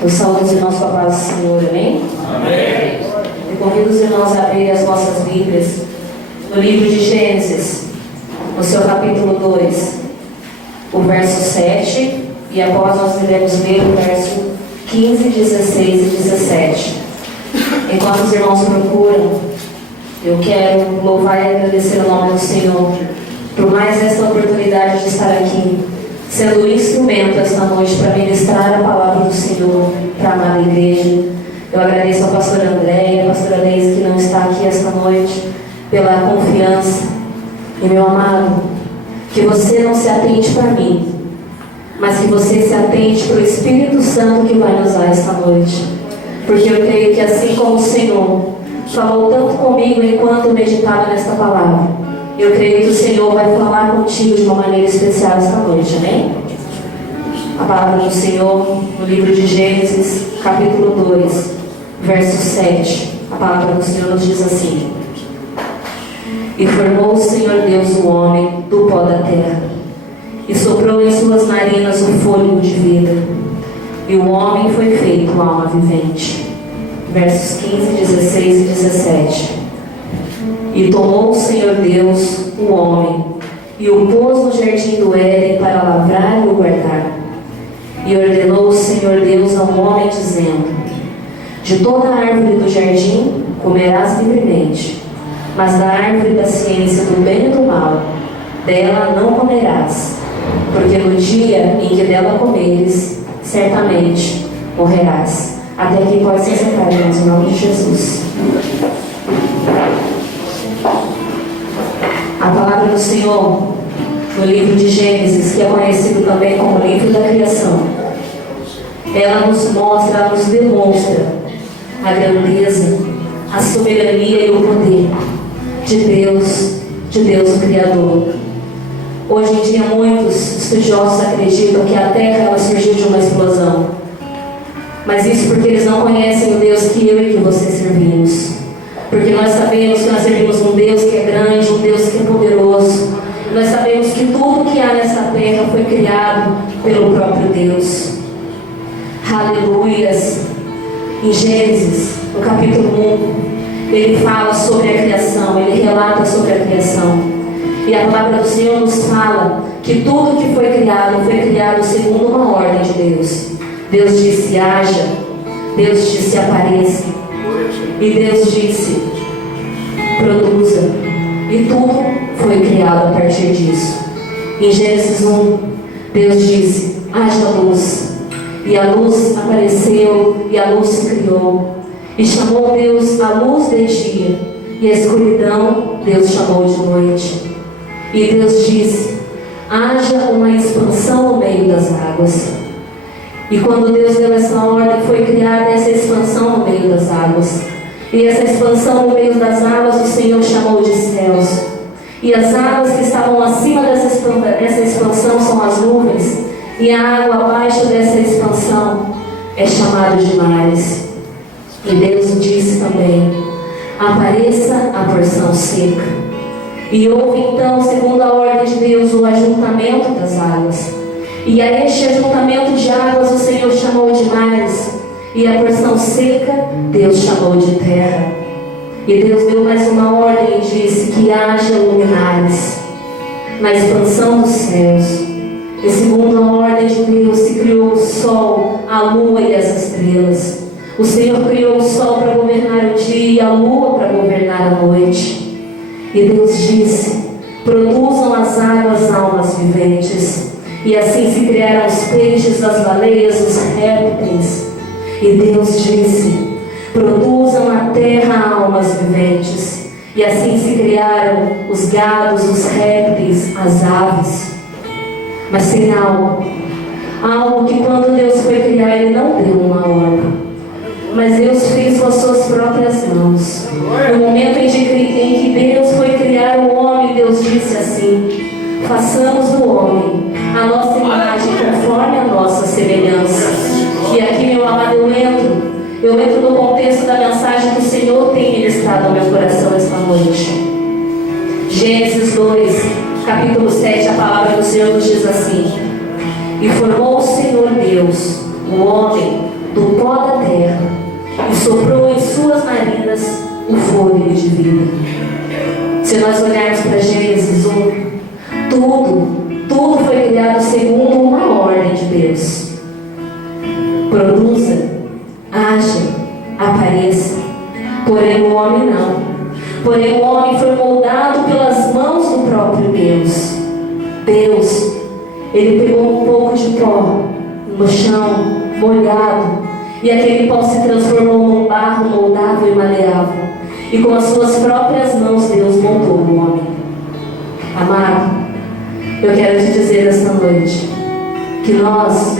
Eu saúdo os irmãos com a paz do Senhor, amém? Amém. Eu convido os irmãos a abrir as vossas Bíblias no livro de Gênesis, no seu capítulo 2, o verso 7, e após nós iremos ler o verso 15, 16 e 17. Enquanto os irmãos procuram, eu quero louvar e agradecer o nome do Senhor por mais esta oportunidade de estar aqui, sendo um instrumento esta noite para ministrar a palavra do Senhor para a amada igreja. Eu agradeço a pastora Andréia, a pastora Deise, que não está aqui esta noite, pela confiança. E meu amado, que você não se atente para mim, mas que você se atente para o Espírito Santo que vai nos usar esta noite. Porque eu creio que assim como o Senhor falou tanto comigo enquanto eu meditava nesta palavra, eu creio que o Senhor vai falar contigo de uma maneira especial esta noite, amém? A palavra do Senhor no livro de Gênesis, capítulo 2, verso 7. A palavra do Senhor nos diz assim: E formou o Senhor Deus o homem do pó da terra, e soprou em suas narinas o fôlego de vida, e o homem foi feito alma vivente. Versos 15, 16 e 17. E tomou o Senhor Deus o homem, e o pôs no jardim do Éden para lavrar e o guardar. E ordenou o Senhor Deus ao homem, dizendo: De toda a árvore do jardim comerás livremente, mas da árvore da ciência do bem e do mal, dela não comerás, porque no dia em que dela comeres, certamente morrerás. Até aqui pode se sentar, irmãos, em nome de Jesus. A palavra do Senhor no livro de Gênesis, que é conhecido também como livro da criação, ela nos mostra, ela nos demonstra a grandeza, a soberania e o poder de Deus o Criador. Hoje em dia muitos estudiosos acreditam que a Terra ela surgiu de uma explosão, mas isso porque eles não conhecem o Deus que eu e que você servimos. Porque nós sabemos que nós servimos um Deus que é grande, um Deus que é poderoso. Nós sabemos que tudo que há nessa terra foi criado pelo próprio Deus. Aleluias! Em Gênesis, no capítulo 1, ele fala sobre a criação, ele relata sobre a criação. E a palavra do Senhor nos fala que tudo que foi criado segundo uma ordem de Deus. Deus disse: haja. Deus disse: apareça. E Deus disse: produza. E tudo foi criado a partir disso. Em Gênesis 1, Deus disse: haja luz. E a luz apareceu, e a luz se criou. E chamou Deus a luz de dia, e a escuridão Deus chamou de noite. E Deus disse: haja uma expansão no meio das águas. E quando Deus deu essa ordem, foi criada essa expansão no meio das águas. E essa expansão no meio das águas, o Senhor chamou de céus. E as águas que estavam acima dessa expansão são as nuvens. E a água abaixo dessa expansão é chamada de mares. E Deus disse também: apareça a porção seca. E houve então, segundo a ordem de Deus, o ajuntamento das águas. E a este ajuntamento de águas o Senhor chamou de mares, e a porção seca Deus chamou de terra. E Deus deu mais uma ordem e disse: que haja luminares na expansão dos céus. E segundo a ordem de Deus se criou o sol, a lua e as estrelas. O Senhor criou o sol para governar o dia e a lua para governar a noite. E Deus disse: produzam as águas almas viventes. E assim se criaram os peixes, as baleias, os répteis. E Deus disse: produzam a terra almas viventes. E assim se criaram os gados, os répteis, as aves. Mas tem algo que quando Deus foi criar, Ele não deu uma ordem, mas Deus fez com as suas próprias mãos. No momento em que Deus foi criar o homem, Deus disse assim: façamos do homem a nossa imagem conforme a nossa semelhança. E aqui, meu amado, eu entro no contexto da mensagem que o Senhor tem ministrado ao meu coração esta noite. Gênesis 2, capítulo 7, a palavra do Senhor nos diz assim: E formou o Senhor Deus o homem do pó da terra e soprou em suas narinas o fôlego de vida. Se nós olharmos para Gênesis 1, tudo foi criado segundo uma ordem de Deus. Produza, haja, apareça. Porém o homem não. Porém o homem foi moldado pelas mãos do próprio Deus. Deus, Ele pegou um pouco de pó no chão, molhado, e aquele pó se transformou num barro moldável e maleável. E com as suas próprias mãos Deus moldou o homem. Amado, eu quero te dizer esta noite que nós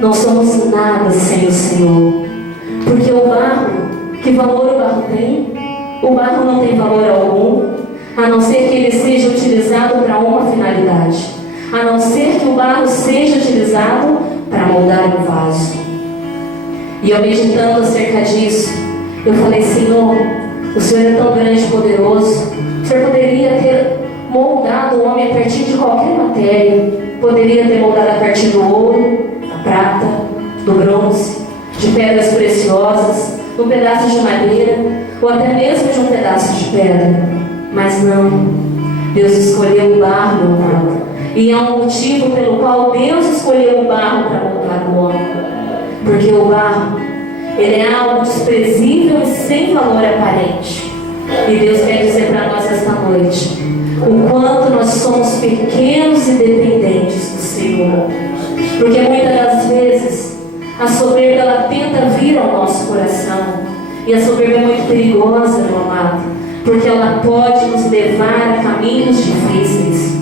não somos nada sem o Senhor. Porque o barro, que valor o barro tem? O barro não tem valor algum, a não ser que ele seja utilizado para uma finalidade. A não ser que o barro seja utilizado para moldar um vaso. E eu meditando acerca disso, eu falei: Senhor, o Senhor é tão grande e poderoso. O Senhor poderia ter moldado o homem a partir de qualquer matéria. Poderia ter moldado a partir do ouro, da prata, do bronze, de pedras preciosas, de um pedaço de madeira, ou até mesmo de um pedaço de pedra. Mas não. Deus escolheu o barro, meu amado. E há um motivo pelo qual Deus escolheu o barro para moldar o homem. Porque o barro, ele é algo desprezível e sem valor aparente. E Deus quer dizer para nós esta noite o quanto nós somos pequenos e dependentes do Senhor. Porque muitas das vezes a soberba ela tenta vir ao nosso coração. E a soberba é muito perigosa, meu amado, porque ela pode nos levar a caminhos difíceis.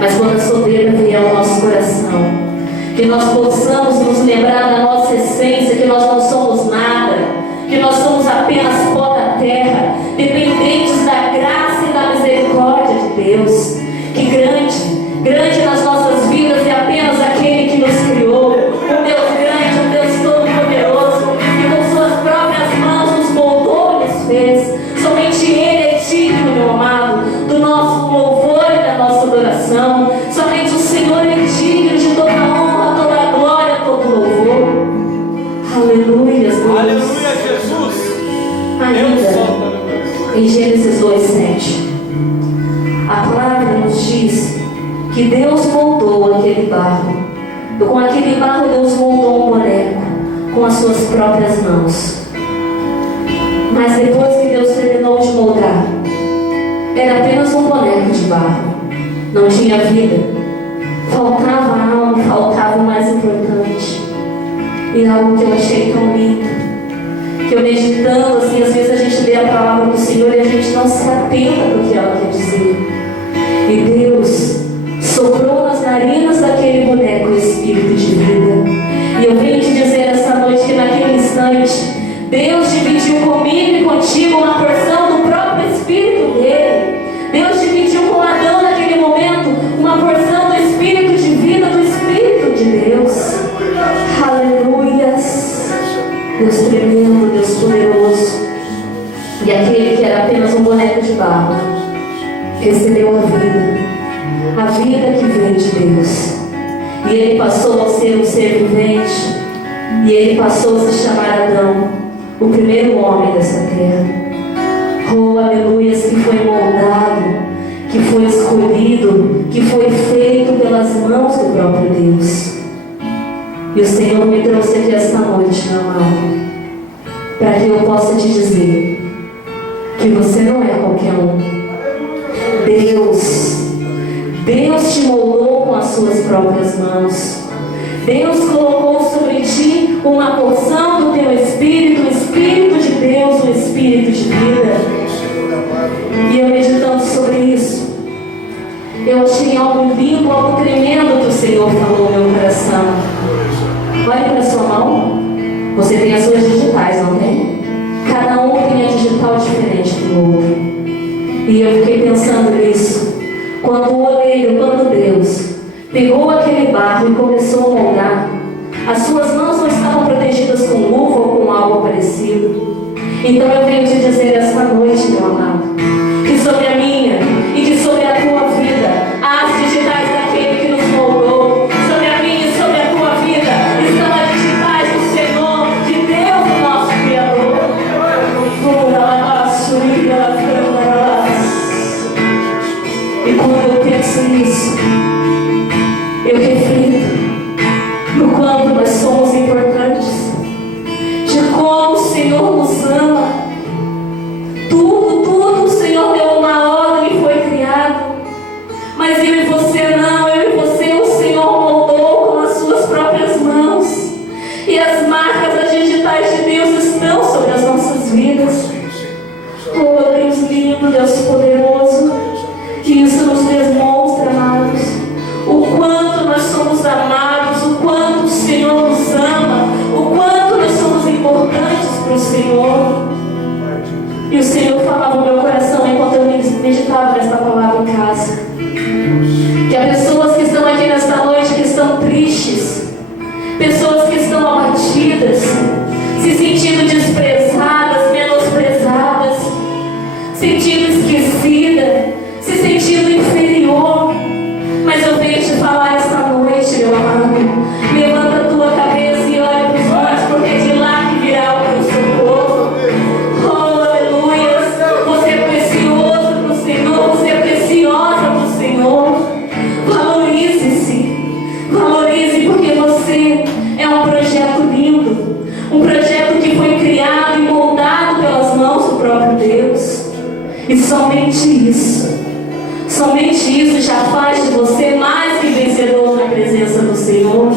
Mas quando a soberba vier ao nosso coração, que nós possamos nos lembrar da nossa essência, que nós não somos nada, que nós somos apenas pó da terra, dependentes da graça e da misericórdia de Deus. Que grande nas nossas vidas é apenas aquele que nos criou, um Deus grande, um Deus todo-poderoso, que com suas próprias mãos nos moldou e nos fez. Somente Ele é digno, meu amado, do nosso louvor e da nossa adoração. Somente o Senhor é digno de toda a honra, toda a glória, todo o louvor. Aleluia, Deus. Aleluia, Jesus. Ainda em Gênesis 2:7, a palavra nos diz que Deus moldou aquele barro. Com aquele barro Deus moldou um boneco com as suas próprias mãos. Mas depois que Deus terminou de moldar, era apenas um boneco de barro. Não tinha vida. Faltava algo, faltava o mais importante. E algo que eu achei tão lindo, que eu meditando assim, às vezes a gente lê a palavra do Senhor e a gente não se atenta do que ela quer dizer. E Deus soprou nas narinas daquele boneco o espírito de vida. E eu venho te dizer essa noite que naquele instante Deus dividiu comigo e contigo uma porção do próprio espírito dele. Deus dividiu com Adão naquele momento uma porção do espírito de vida, do espírito de Deus. Aleluias. Deus tremendo, Deus poderoso. E aquele que era apenas um boneco de barro recebeu a vida que vem de Deus. E ele passou a ser um ser vivente. E ele passou a se chamar Adão, o primeiro homem dessa terra. Oh, aleluias, que foi moldado, que foi escolhido, que foi feito pelas mãos do próprio Deus. E o Senhor me trouxe aqui esta noite, meu amado, para que eu possa te dizer que você não é qualquer um. Deus te moldou com as suas próprias mãos. Deus colocou sobre ti uma porção do teu espírito, o Espírito de Deus, o Espírito de vida. E eu meditando sobre isso, eu achei algo lindo, algo tremendo que o Senhor falou no meu coração. Olhe para a sua mão. Você tem as suas digitais, não tem? Cada um tem a digital diferente do outro. E eu fiquei pensando nisso. Quando o oleiro, quando Deus pegou aquele barro e começou a moldar, as suas mãos não estavam protegidas com luva ou com algo parecido. Então eu venho te dizer esta noite, meu amado, que sobre a minha e que sobre a tua vida, as digitais daquele que nos moldou. Sobre a minha e sobre a tua vida estão as digitais do Senhor. as marcas, as digitais de Deus estão sobre as nossas vidas. Oh, Deus lindo, Deus poderoso, que isso nos demonstra, amados, o quanto nós somos amados, o quanto o Senhor nos ama, o quanto nós somos importantes para o Senhor. E o Senhor falava no meu coração enquanto eu meditava nesta palavra em casa, que há pessoas que estão aqui nesta noite que estão tristes, pessoas que estão abatidas, se sentindo desprezadas, menosprezadas, sentindo esquecida, se sentindo inferior. Mas eu venho te falar esta noite, meu amado, levanta a tua cabeça e olha para os montes, porque é de lá que virá o teu socorro. Oh, aleluia! Você é precioso para o Senhor, você é preciosa para o Senhor. Valorize-se, valorize, porque você é um projeto lindo, um projeto que foi criado e moldado pelas mãos do próprio Deus. E somente isso já faz de você mais que vencedor na presença do Senhor.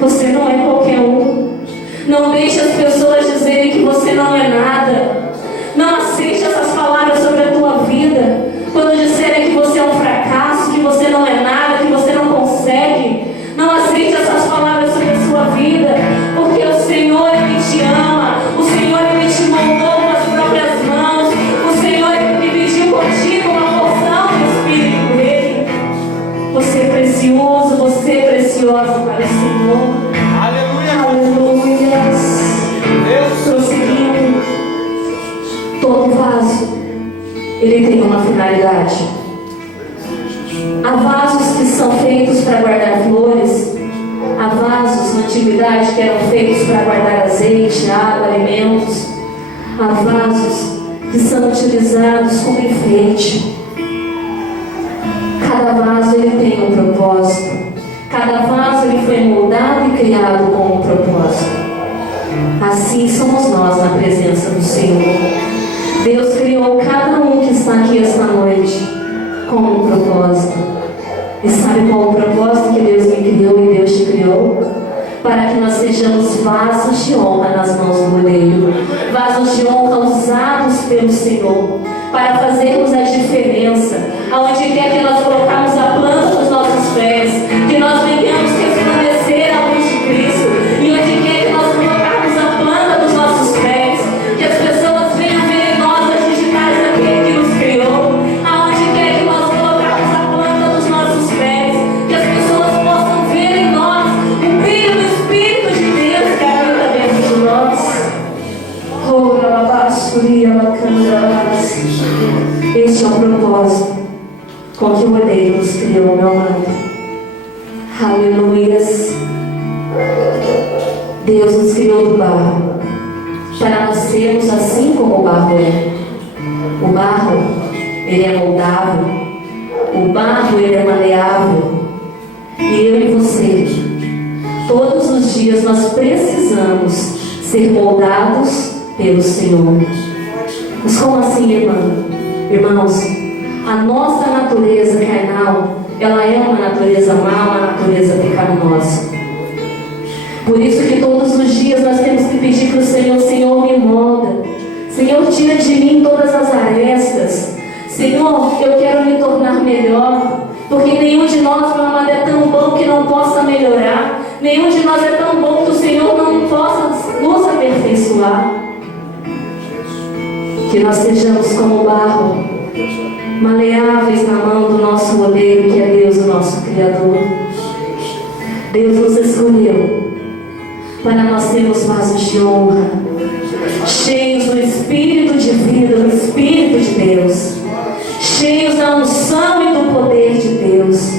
Você não é qualquer um. Não deixe as pessoas dizerem que você não é nada. Não aceite essas palavras sobre a tua vida. Quando disserem que você é um fracasso, que você não é nada, que você não consegue, não aceite essas palavras sobre a sua vida, porque o Senhor, Ele te ama. O Senhor, Ele te moldou com as próprias mãos. O Senhor, Ele dividiu contigo uma porção do Espírito dele. Você é precioso, você é preciosa para o Senhor. Aleluia. Aleluia. Prosseguindo, todo vaso, ele tem uma finalidade. Há vasos que são feitos para guardar flores. Há vasos na antiguidade que eram feitos para guardar azeite, água, alimentos. Há vasos que são utilizados como enfeite. Cada vaso ele tem um propósito. Cada vaso ele foi moldado e criado com um propósito. Assim somos nós na presença do Senhor. Deus criou cada um que está aqui esta noite com um propósito. E sabe qual o propósito que Deus me criou e Deus te criou? Para que nós sejamos vasos de honra nas mãos do oleiro. Vasos de honra usados pelo Senhor, para fazermos a diferença. Aonde quer que nós colocarmos a planta dos nossos pés, que nós venhamos resplandecer a luz de Cristo. E onde quer que nós colocarmos a planta dos nossos pés, que as pessoas venham ver em nós as digitais daquele que nos criou. Aonde quer que nós colocarmos a planta dos nossos pés, que as pessoas possam ver em nós o brilho do Espírito de Deus que habita dentro de nós. Este é o propósito com que o oleiro nos criou, meu amado. Aleluias. Deus nos criou do barro, para nós sermos assim como o barro é. O barro, ele é moldável. O barro, ele é maleável. E eu e você, todos os dias nós precisamos ser moldados pelo Senhor. Mas como assim, irmãos? A nossa natureza carnal, ela é uma natureza má, uma natureza pecaminosa. Por isso que todos os dias nós temos que pedir para o Senhor: Senhor, me molda. Senhor, tira de mim todas as arestas. Senhor, eu quero me tornar melhor. Porque nenhum de nós, meu amado, é tão bom que não possa melhorar. Nenhum de nós é tão bom que o Senhor não possa nos aperfeiçoar. Que nós sejamos como barro, maleáveis na mão do nosso oleiro, que é Deus, o nosso Criador. Deus nos escolheu para nós sermos vasos de honra, cheios do Espírito de vida, do Espírito de Deus, cheios da unção e do poder de Deus.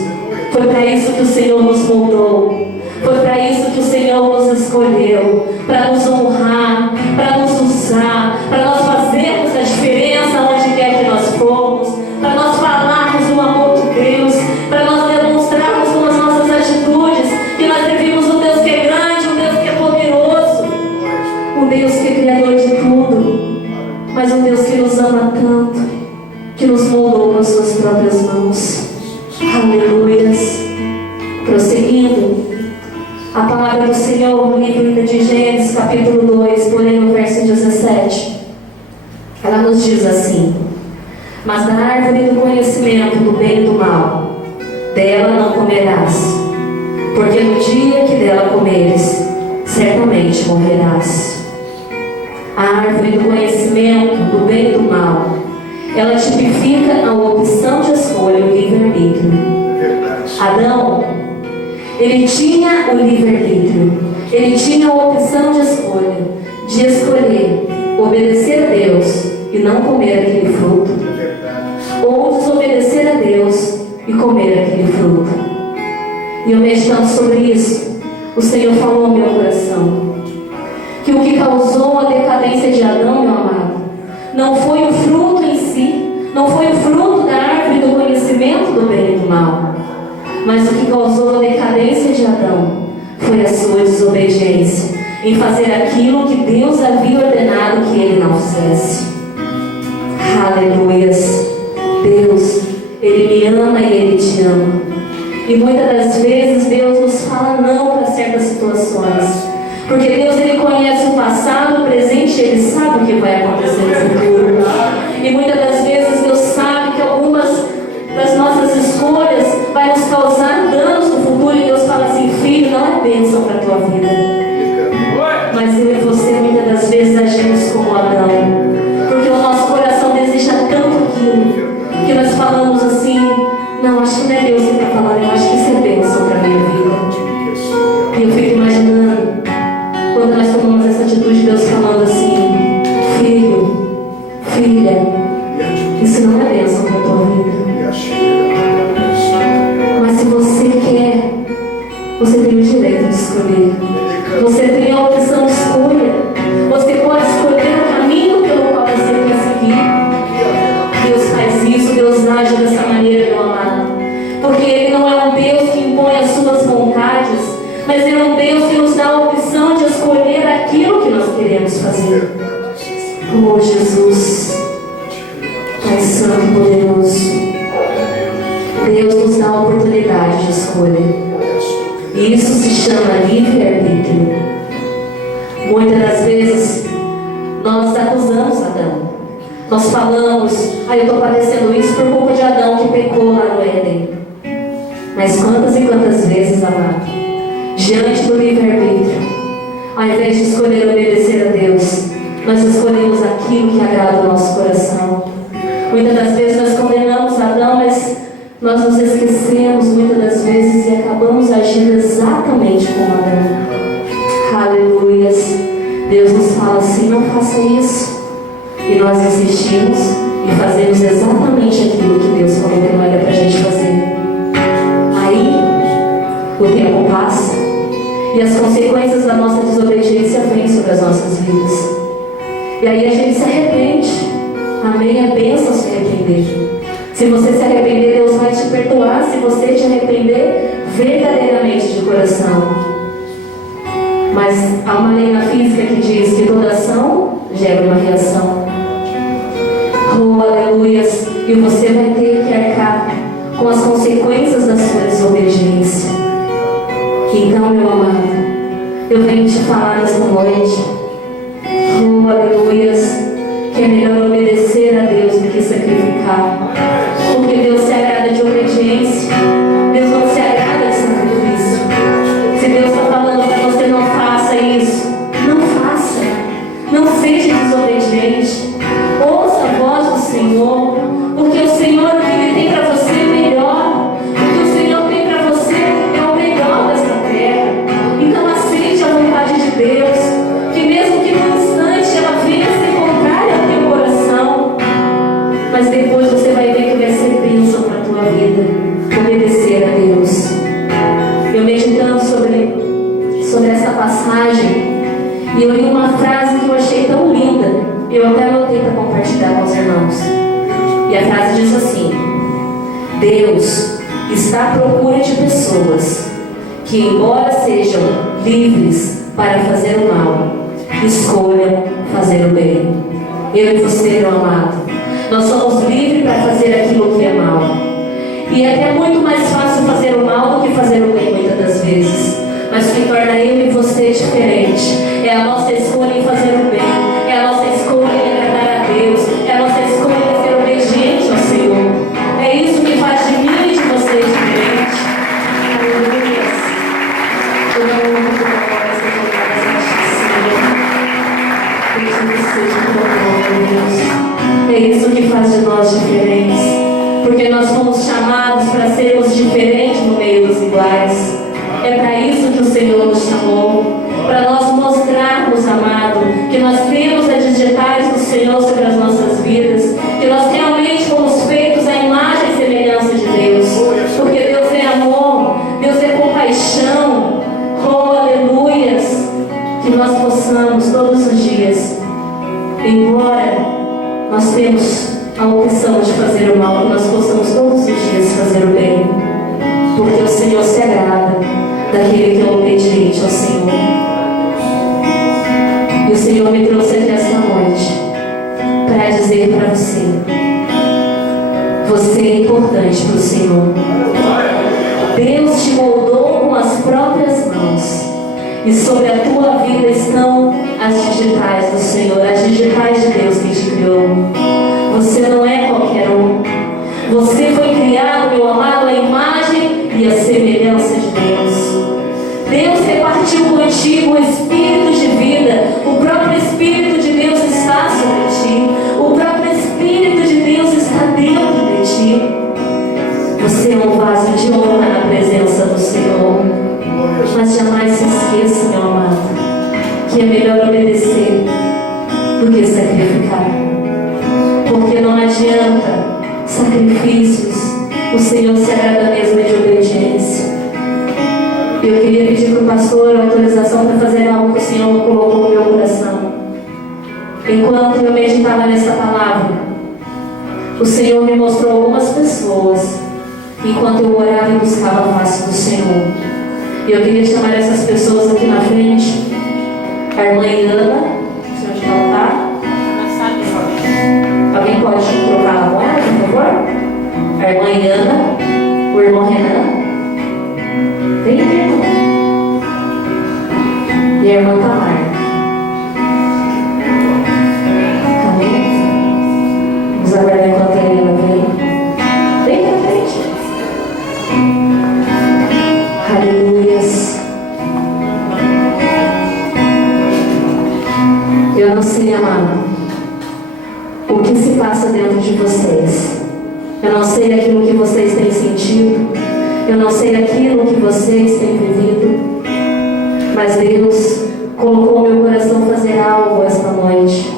Foi para isso que o Senhor nos moldou. Foi para isso que o Senhor nos escolheu, para nos honrar, para nos usar, para nós fazermos a diferença onde quer que nós formos, para nós falarmos do amor de Deus, para nós demonstrarmos com as nossas atitudes que nós servimos um Deus que é grande, um Deus que é poderoso, um Deus que é criador de tudo, mas um Deus que nos ama tanto, que nos moldou com as suas próprias mãos. Aleluias. Prosseguindo, a palavra do Senhor no livro de Gênesis capítulo 2, porém no verso 17, ela nos diz assim: mas da árvore do conhecimento do bem e do mal, dela não comerás, porque no dia que dela comeres, certamente morrerás. A árvore do conhecimento do bem e do mal, ela tipifica a opção de escolha e o livre-arbítrio. Adão, ele tinha o livre-arbítrio, ele tinha a opção de escolher obedecer a Deus e não comer aquele fruto, ou desobedecer a Deus e comer aquele fruto. E eu meditando sobre isso, o Senhor falou no meu coração que o que causou a decadência de Adão, meu amado, não foi o fruto em si, não foi o fruto da árvore do conhecimento do bem e do mal, mas o que causou a decadência de Adão foi a sua desobediência em fazer aquilo que Deus havia ordenado que ele não fizesse. Aleluias. Deus, Ele me ama e Ele te ama. E muitas das vezes Deus nos fala não para certas situações, porque Deus, Ele conhece o passado, o presente, Ele sabe o que vai acontecer no futuro. E muitas das vezes Deus sabe que algumas das nossas escolhas vai nos causar danos no futuro, e Deus fala assim: filho, não é bênção para a tua vida. Mas eu e você muitas das vezes agimos como Adão, porque o nosso coração deseja tanto aquilo, que nós falamos assim: não, acho que não é Deus que está falando, eu acho que isso é bênção para a minha vida. E eu fico imaginando quando nós tomamos essa atitude, Deus falando assim: filho, filha, isso não é bênção para a tua vida. Mas se você quer, você tem o direito de escolher. Você tem a opção de escolha. Você pode escolher o caminho pelo qual você quer seguir. Deus faz isso, Deus age dessa maneira, meu amado. Porque Ele não é um Deus que impõe as suas vontades, mas Ele é um Deus que nos dá a opção de escolher aquilo que nós queremos fazer. Oh, Jesus, Pai Santo e Poderoso, Deus nos dá a oportunidade de escolha. E isso se chama livre-arbítrio. Muitas das vezes nós acusamos Adão. Nós falamos: eu estou padecendo isso por culpa de Adão que pecou lá no Éden. Mas quantas e quantas vezes, amado, diante do livre-arbítrio, ao invés de escolher obedecer a Deus, nós escolhemos aquilo que agrada o nosso coração. Muitas das vezes nós condenamos Adão, mas nós nos esquecemos muitas das vezes e acabamos agindo exatamente como Adão. Aleluias. Deus nos fala assim: não faça isso. E nós insistimos e fazemos exatamente aquilo que Deus falou que não era para a gente fazer. Aí o tempo passa e as consequências da nossa desobediência vêm sobre as nossas vidas. E aí a gente se arrepende. Amém? É bênção se arrepender. Se você se arrepender, Deus vai te perdoar. Se você te arrepender verdadeiramente de coração. Mas há uma lei na física que diz que toda ação gera uma reação. Oh, aleluias. E você vai ter que arcar com as consequências da sua desobediência. Então, meu amado, eu venho te falar nesta noite, oh, aleluias, que é melhor obedecer a Deus do que sacrificar. Porque Deus se agrada de obediência. Deus não se agrada de sacrifício. Se Deus está falando para você: não faça isso, não faça. Não seja desobediente. Ouça a voz do Senhor, porque o Senhor, o que Ele tem para você é melhor. O que o Senhor tem para você é o melhor desta terra. Então aceite a vontade de Deus, que mesmo que no instante ela venha ser contrária ao teu coração, mas depois você vai ver que vai ser bênção para a tua vida obedecer a Deus. Eu meditando sobre essa passagem, e eu li uma frase que eu achei tão linda, eu até anotei para compartilhar com os irmãos. E a frase diz assim: Deus está à procura de pessoas que, embora sejam livres para fazer o mal, escolham fazer o bem. Eu e você, meu amado, nós somos livres para fazer aquilo que é mal. E é até muito mais fácil fazer o mal do que fazer o bem muitas das vezes. Mas o que torna eu e você diferente é a nossa escolha Deus. É isso que faz de nós diferentes. Porque nós fomos chamados para sermos diferentes no meio dos iguais. É para isso que o Senhor nos chamou. Para nós mostrarmos, amado, que nós temos as digitais do Senhor sobre as nossas vidas. Que nós realmente fomos feitos à imagem e semelhança de Deus. Porque Deus é amor, Deus é compaixão. Oh, aleluias. Que nós possamos todos os dias, embora nós temos a opção de fazer o mal, que nós possamos todos os dias fazer o bem. Porque o Senhor se agrada daquele que é obediente ao Senhor. E o Senhor me trouxe aqui esta noite para dizer para você: você é importante para o Senhor. Deus te moldou com as próprias mãos. E sobre a tua vida estão as digitais do Senhor, as digitais de Deus que te criou. Você não é qualquer um. Você foi criado, meu amado, à imagem e à semelhança de Deus. Deus repartiu contigo o Espírito de vida. O próprio Espírito de Deus está sobre ti. O próprio Espírito de Deus está dentro de ti. Você é um vaso de honra na presença do Senhor. Mas jamais se esqueça, meu amado, que é melhor obedecer do que sacrificar. Porque não adianta sacrifícios, o Senhor se agrada mesmo de obediência. Eu queria pedir para o pastor autorização para fazer algo que o Senhor colocou no meu coração. Enquanto eu meditava nessa palavra, o Senhor me mostrou algumas pessoas enquanto eu orava e buscava a face do Senhor. E eu queria chamar essas pessoas aqui na frente. A irmã Ana, onde ela está? Alguém pode trocar ela com ela, por favor? A irmã Ana, o irmão Renan. Vem aqui, irmão. E a irmã Tamar. Amém? Vamos aguardar enquanto a Helena vem. Vem pra frente. Aleluias. Eu não sei, amado, o que se passa dentro de vocês. Eu não sei aquilo que vocês têm sentido. Eu não sei aquilo que vocês têm vivido. Mas Deus colocou no meu coração fazer algo esta noite.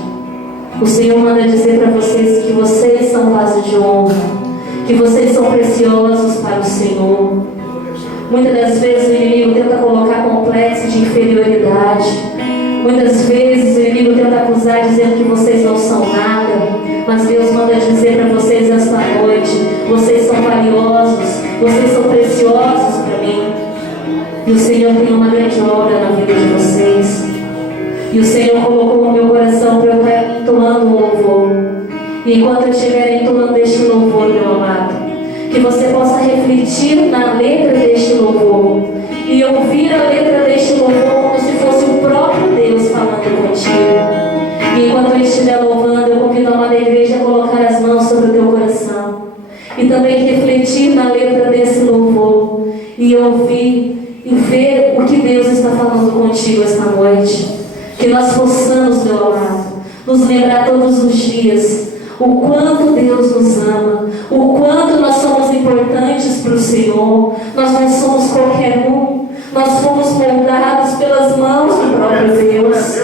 O Senhor manda dizer para vocês que vocês são vaso de honra, que vocês são preciosos para o Senhor. Muitas das vezes o inimigo tenta colocar complexo de inferioridade. Muitas vezes o inimigo tenta acusar dizendo que vocês não são nada. Mas Deus manda dizer para vocês esta noite: vocês são valiosos, vocês são preciosos para mim. E o Senhor tem uma grande obra na vida de vocês. E o Senhor colocou no meu coração para eu estar entoando um louvor. E enquanto eu estiver entoando este louvor, meu amado, que você possa refletir na letra deste louvor e ouvir a letra deste louvor como se fosse o próprio Deus falando contigo. E enquanto eu estiver louvando, eu convido a amada igreja a colocar as mãos sobre o teu coração e também refletir na letra desse louvor e ouvir e ver o que Deus está falando contigo esta noite. Que nós possamos, meu amado, nos lembrar todos os dias o quanto Deus nos ama, o quanto nós somos importantes para o Senhor. Nós não somos qualquer um, nós fomos moldados pelas mãos do próprio Deus.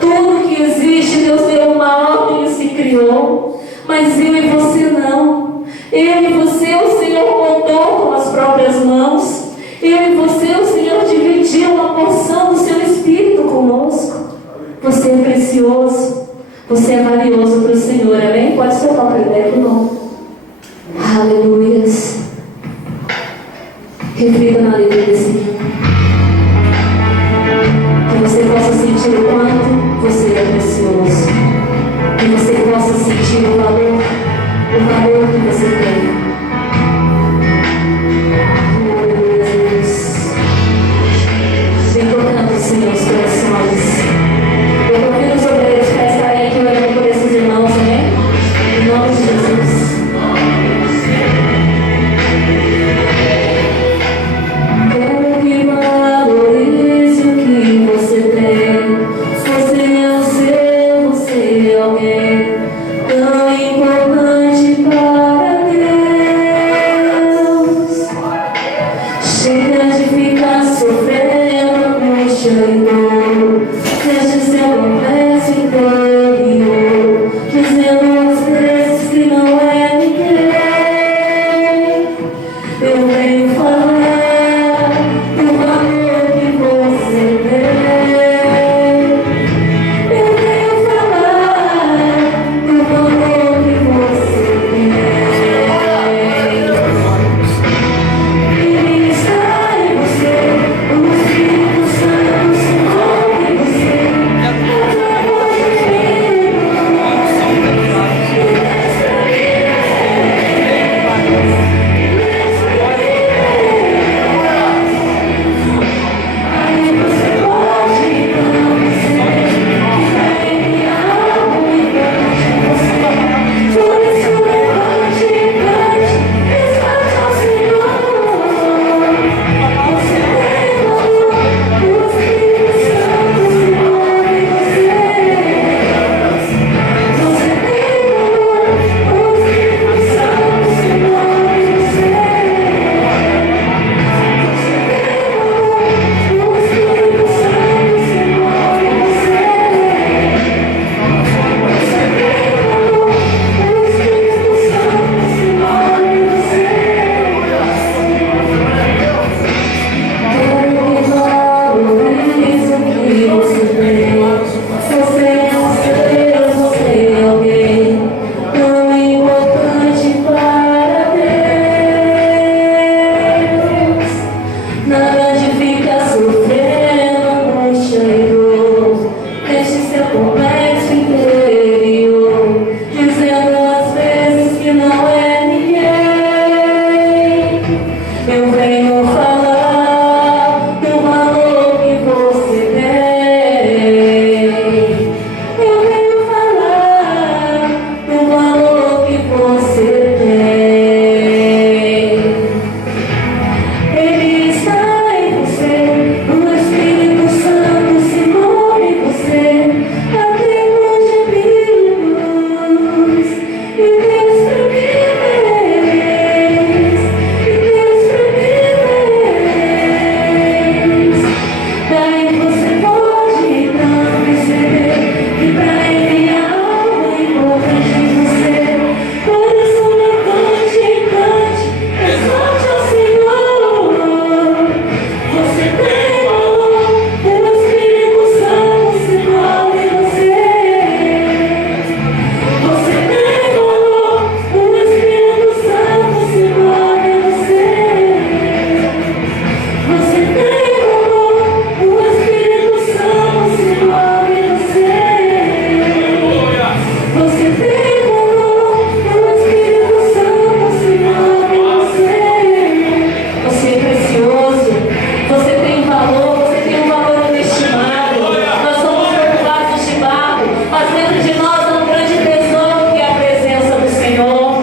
Tudo que existe, Deus deu uma ordem e se criou, mas eu e você não. Eu e você, o Senhor moldou com as próprias mãos. Eu e você, o Senhor dividiu uma porção do seu Espírito conosco. Você é precioso. Você é valioso para o Senhor, amém? Pode soltar para ele, irmão. Aleluias. Reflita na letra desse hino. Que você possa sentir o quanto você é precioso. Que você possa sentir o valor que você tem. Aleluia, Deus. Vem tocando, Senhor, os corações. Eu convido os obreiros para estarem aqui orando por esses irmãos, amém? Em nome de Jesus. Quero seu complexo interior, dizendo às vezes que não é ninguém. Eu venho falar do valor que você tem. Eu venho falar do valor que você tem. Ele está em você, o Espírito Santo se move em você, abrindo gemidos inexprimíveis, inexprimíveis. Daí você pode então perceber que para ele há algo importante em você. Coração levante, cante, exalte ao Senhor. Você tem valor, o Espírito Santo se move em você. Você tem valor, o Espírito Santo se move em você. Você tem valor, o Espírito Santo se move em você. Você tem valor, o Espírito Santo se move em você. Você é precioso, você tem valor, você tem um valor inestimado. Nós somos como vasos de barro, mas dentro de nós há um grande tesouro que é a presença do Senhor.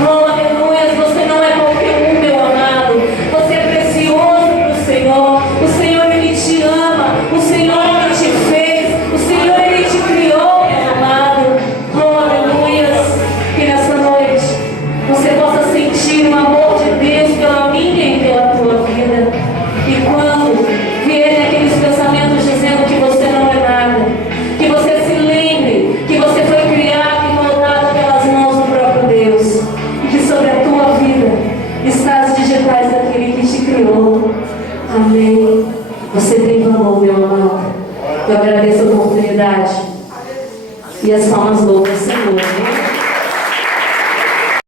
Oh, aleluia, você não é qualquer um, meu amado. Você é precioso para o Senhor. O Senhor, Ele te ama. O Senhor, Ele te fez. O Senhor, Ele te criou, meu amado. Oh, aleluia, que nessa noite você possa sentir o amor de Deus pela minha e pela tua vida. E quando vierem aqueles pensamentos dizendo que você não é nada, que você se lembre que você foi criado e moldado pelas mãos do próprio Deus, e que sobre a tua vida está as digitais daquele que te criou. Amém. Você tem valor, meu amado. Eu agradeço a oportunidade e as palmas louvam o Senhor.